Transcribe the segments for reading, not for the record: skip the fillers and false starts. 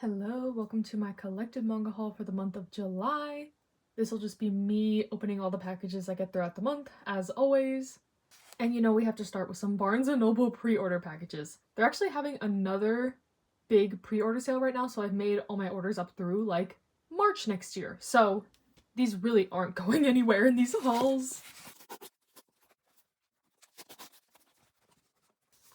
Hello, welcome to my collected manga haul for the month of July. This will just be me opening all the packages I get throughout the month, as always. And we have to start with some Barnes & Noble pre-order packages. They're actually having another big pre-order sale right now, so I've made all my orders up through, like, March next year. So these really aren't going anywhere in these hauls.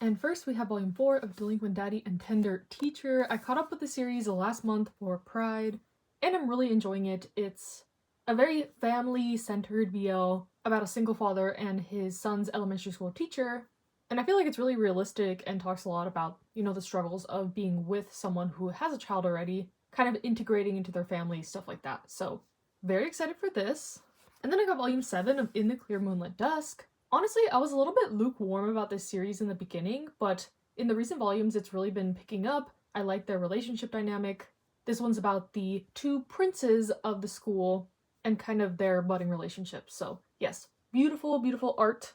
And first we have volume 4 of Delinquent Daddy and Tender Teacher. I caught up with the series last month for Pride, and I'm really enjoying it. It's a very family-centered BL about a single father and his son's elementary school teacher, and I feel like it's really realistic and talks a lot about, the struggles of being with someone who has a child already, kind of integrating into their family, stuff like that. So, very excited for this. And then I got volume 7 of In the Clear Moonlit Dusk. Honestly, I was a little bit lukewarm about this series in the beginning, but in the recent volumes it's really been picking up. I like their relationship dynamic. This one's about the two princes of the school and kind of their budding relationship. So yes, beautiful, beautiful art,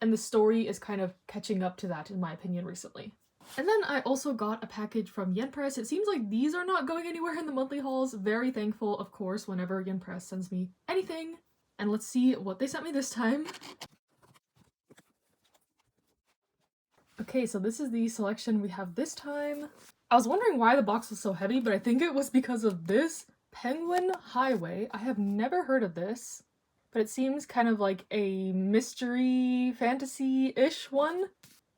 and the story is kind of catching up to that in my opinion recently. And then I also got a package from Yen Press. It seems like these are not going anywhere in the monthly hauls. Very thankful, of course, whenever Yen Press sends me anything. And let's see what they sent me this time. Okay, so this is the selection we have this time. I was wondering why the box was so heavy, but I think it was because of this Penguin Highway. I have never heard of this, but it seems kind of like a mystery fantasy-ish one.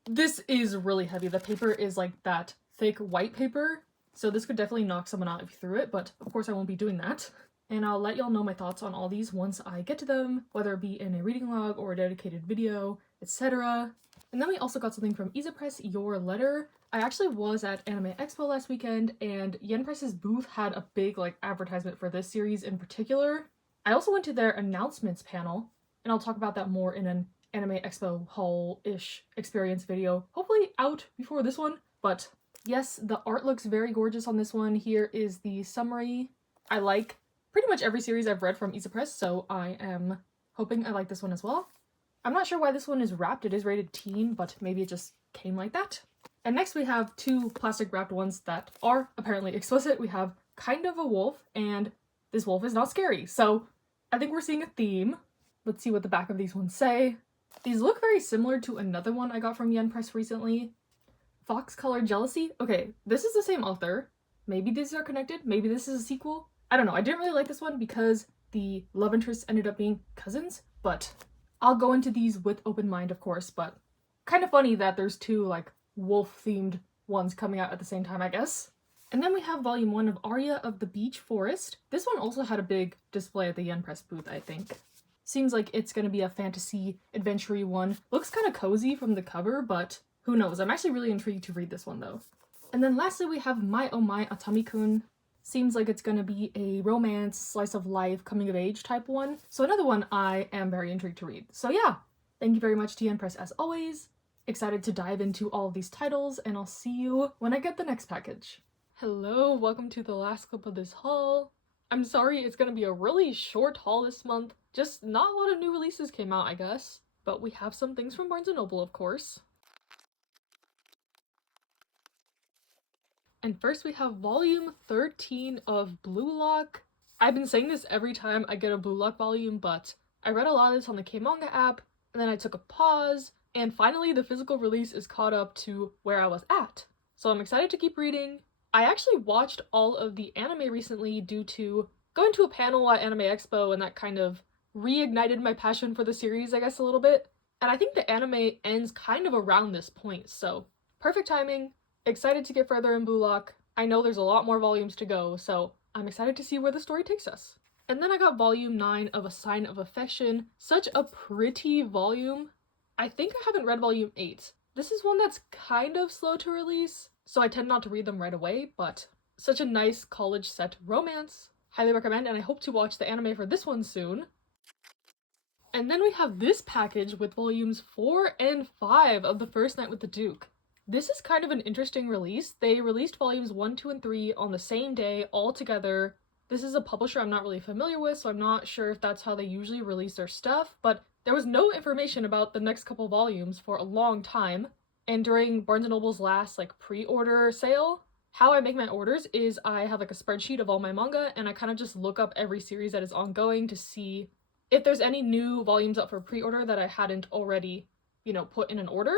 This is really heavy. The paper is like that thick white paper, so this could definitely knock someone out if you threw it, but of course I won't be doing that. And I'll let y'all know my thoughts on all these once I get to them, whether it be in a reading log or a dedicated video, etc. And then we also got something from Isa Press, Your Letter. I actually was at Anime Expo last weekend, and Yen Press's booth had a big advertisement for this series in particular. I also went to their announcements panel, and I'll talk about that more in an Anime Expo haul-ish experience video, hopefully out before this one. But yes, the art looks very gorgeous on this one. Here is the summary. I like pretty much every series I've read from Isa Press, so I am hoping I like this one as well. I'm not sure why this one is wrapped. It is rated teen, but maybe it just came like that. And next we have two plastic wrapped ones that are apparently explicit. We have Kind of a Wolf, and this wolf is not scary. So I think we're seeing a theme. Let's see what the back of these ones say. These look very similar to another one I got from Yen Press recently. Fox Colored Jealousy? Okay, this is the same author. Maybe these are connected. Maybe this is a sequel. I don't know. I didn't really like this one because the love interests ended up being cousins, but I'll go into these with open mind, of course, but kind of funny that there's two, wolf-themed ones coming out at the same time, I guess. And then we have volume 1 of Aria of the Beach Forest. This one also had a big display at the Yen Press booth, I think. Seems like it's gonna be a fantasy adventure-y one. Looks kind of cozy from the cover, but who knows? I'm actually really intrigued to read this one, though. And then lastly, we have My Oh My Atami-kun. Seems like it's gonna be a romance, slice of life, coming of age type one. So another one I am very intrigued to read. So yeah, thank you very much to Yen Press as always. Excited to dive into all of these titles, and I'll see you when I get the next package. Hello, welcome to the last clip of this haul. I'm sorry it's gonna be a really short haul this month. Just not a lot of new releases came out, I guess. But we have some things from Barnes & Noble, of course. And first we have volume 13 of Blue Lock. I've been saying this every time I get a Blue Lock volume, but I read a lot of this on the K-Manga app, and then I took a pause, and finally the physical release is caught up to where I was at. So I'm excited to keep reading. I actually watched all of the anime recently due to going to a panel at Anime Expo, and that kind of reignited my passion for the series, I guess, a little bit. And I think the anime ends kind of around this point, so perfect timing. Excited to get further in Blue Lock. I know there's a lot more volumes to go, so I'm excited to see where the story takes us. And then I got volume 9 of A Sign of Affection. Such a pretty volume. I think I haven't read volume 8. This is one that's kind of slow to release, so I tend not to read them right away, but such a nice college set romance. Highly recommend, and I hope to watch the anime for this one soon. And then we have this package with volumes 4 and 5 of The First Night with the Duke. This is kind of an interesting release. They released volumes 1, 2, and 3 on the same day, all together. This is a publisher I'm not really familiar with, so I'm not sure if that's how they usually release their stuff, but there was no information about the next couple volumes for a long time, and during Barnes & Noble's last, pre-order sale, How I make my orders is I have like a spreadsheet of all my manga, and I kind of just look up every series that is ongoing to see if there's any new volumes up for pre-order that I hadn't already, put in an order.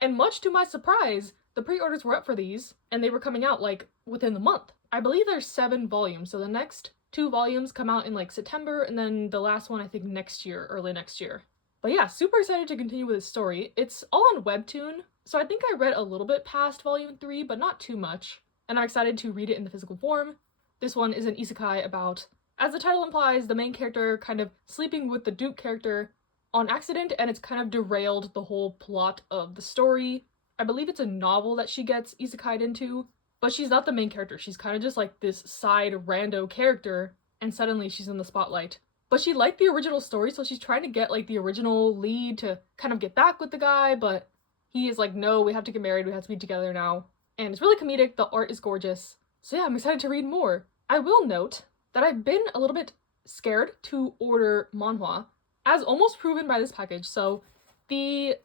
And much to my surprise, the pre-orders were up for these, and they were coming out like within the month. I believe there's 7 volumes, so the next 2 volumes come out in like September, and then the last one I think next year, early next year. But yeah, super excited to continue with this story. It's all on Webtoon, so I think I read a little bit past volume 3, but not too much, and I'm excited to read it in the physical form. This one is an isekai about, as the title implies, the main character kind of sleeping with the Duke character on accident, and it's kind of derailed the whole plot of the story. I believe it's a novel that she gets isekai'd into, but she's not the main character. She's kind of just like this side rando character, and suddenly she's in the spotlight. But she liked the original story, so she's trying to get like the original lead to kind of get back with the guy, but he is like, no, we have to get married, we have to be together now. And it's really comedic, the art is gorgeous. So yeah, I'm excited to read more. I will note that I've been a little bit scared to order manhwa, as almost proven by this package. So the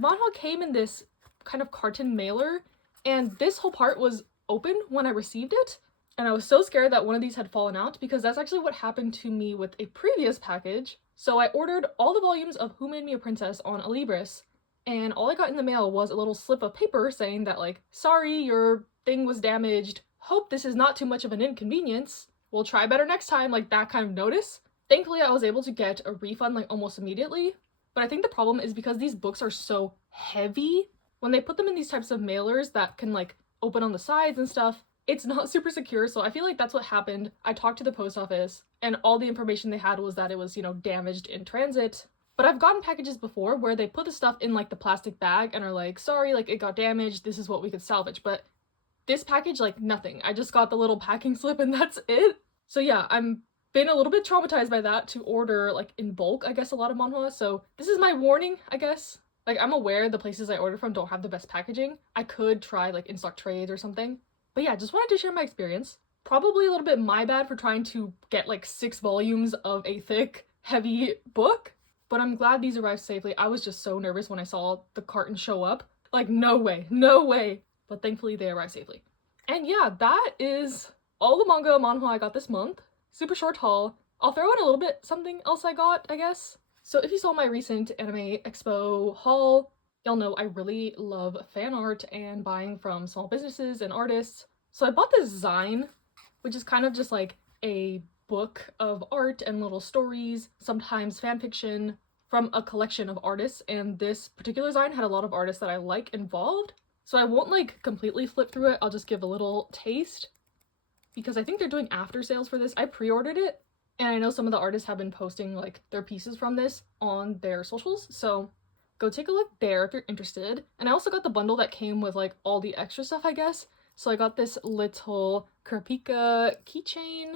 manhwa came in this kind of carton mailer, and this whole part was open when I received it, and I was so scared that one of these had fallen out, because that's actually what happened to me with a previous package. So I ordered all the volumes of Who Made Me a Princess on Alibris, and all I got in the mail was a little slip of paper saying that like, sorry, your thing was damaged, hope this is not too much of an inconvenience, we'll try better next time, like that kind of notice. Thankfully I was able to get a refund like almost immediately, but I think the problem is because these books are so heavy, when they put them in these types of mailers that can like open on the sides and stuff, it's not super secure. So I feel like that's what happened. I talked to the post office, and all the information they had was that it was, damaged in transit. But I've gotten packages before where they put the stuff in like the plastic bag and are like, sorry, like it got damaged, this is what we could salvage. But this package, like nothing. I just got the little packing slip and that's it. So yeah, I'm been a little bit traumatized by that to order like in bulk, I guess, a lot of manhwa. So this is my warning, I guess. Like, I'm aware the places I order from don't have the best packaging. I could try like in-stock trades or something. But yeah, just wanted to share my experience. Probably a little bit my bad for trying to get like 6 volumes of a thick, heavy book. But I'm glad these arrived safely. I was just so nervous when I saw the carton show up. Like, no way, no way. But thankfully they arrived safely. And yeah, that is all the manga manhwa I got this month. Super short haul. I'll throw in a little bit something else I got, I guess. So if you saw my recent Anime Expo haul, y'all know I really love fan art and buying from small businesses and artists. So I bought this Zine, which is kind of just like a book of art and little stories, sometimes fanfiction, from a collection of artists, and this particular Zine had a lot of artists that I like involved. So I won't like completely flip through it, I'll just give a little taste, because I think they're doing after sales for this. I pre-ordered it, and I know some of the artists have been posting like their pieces from this on their socials, so go take a look there if you're interested. And I also got the bundle that came with like all the extra stuff, I guess. So I got this little Kurapika keychain.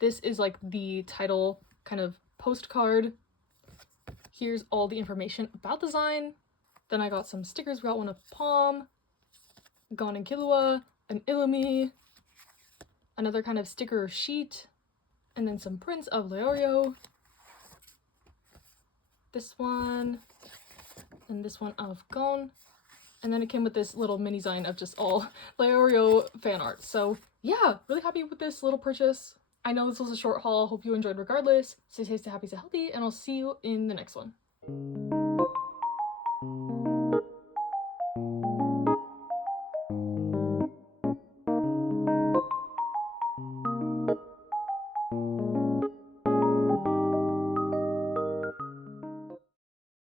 This is like the title kind of postcard. Here's all the information about the Zine. Then I got some stickers. We got one of Palm, Gon and Killua, an Illumi, another kind of sticker sheet, and then some prints of Leorio. This one, and this one of Gon. And then it came with this little mini Zine of just all Leorio fan art. So yeah, really happy with this little purchase. I know this was a short haul. Hope you enjoyed regardless. Stay safe, stay happy, stay healthy, and I'll see you in the next one.